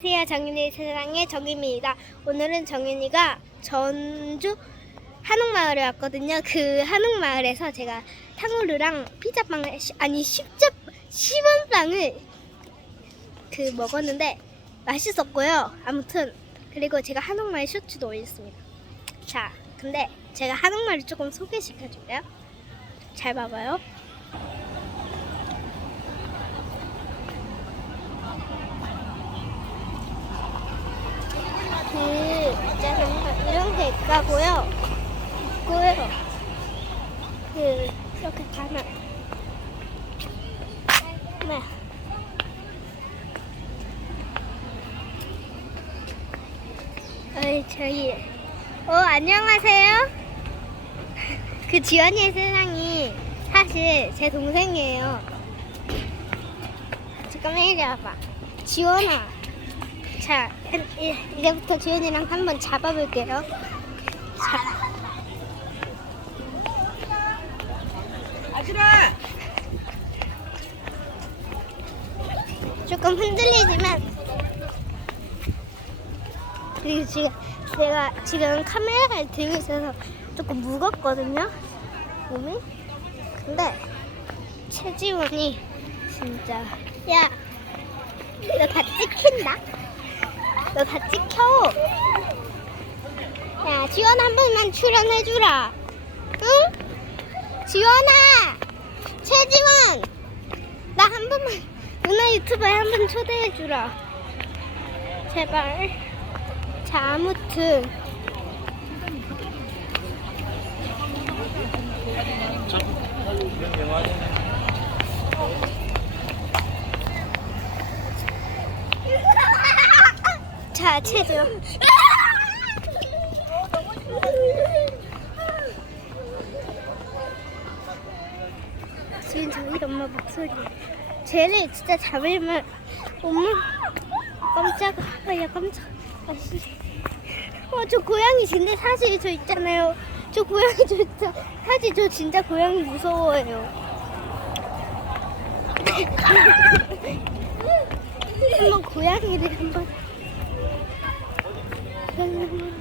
안녕하세요. 정윤이 세상의 정윤입니다. 오늘은 정윤이가 전주 한옥마을에 왔거든요. 그 한옥마을에서 제가 탕후루랑 피자빵을 시- 아니 십자 시원빵을 그 먹었는데 맛있었고요. 아무튼 그리고 제가 한옥마을 쇼츠도 올렸습니다. 자, 근데 제가 한옥마을을 조금 소개시켜줄게요. 잘 봐봐요. 그 있잖아요. 이런 게 있다고요. 있고요. 그 이렇게 가면 네. 어이 저희 어 안녕하세요. 그 지원이의 세상이 사실 제 동생이에요. 잠깐만 이리 와봐. 지원아. 자, 이- 이제부터 지은이랑 한번 잡아볼게요. 자, 아들아! 조금 흔들리지만 그리고 지금 제가 지금 카메라를 들고 있어서 조금 무겁거든요. 몸이. 근데 최지원이 진짜 야, 너다 찍힌다. 너 다 찍혀. 야, 지원 한 번만 출연해주라. 응? 지원아! 최지원! 나 한 번만, 누나 유튜브에 한 번 초대해주라. 제발. 자, 아무튼. 자, 최지원. 지금 저희 엄마 목소리. 쟤를 진짜 잡으면 엄마 깜짝아, 야 깜짝. 아씨. 어, 저 고양이 진짜 사실 저 있잖아요. 저 고양이 저 진짜 사실 저 진짜 고양이 무서워해요. 한번 고양이를 한번. 고양이 한번.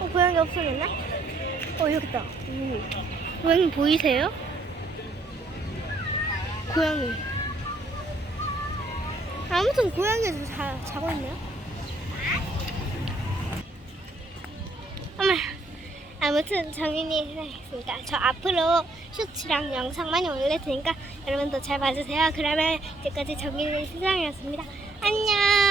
어, 고양이 없어졌나? 어, 여기 있다. 오. 고양이 보이세요? 고양이. 아무튼 고양이도 자, 자고 있네요. 어머. 아무튼 정인이 했으니까 저 앞으로 쇼츠랑 영상 많이 올릴 테니까 여러분도 잘 봐주세요. 그러면 이제까지 정인이 세상이었습니다. 안녕.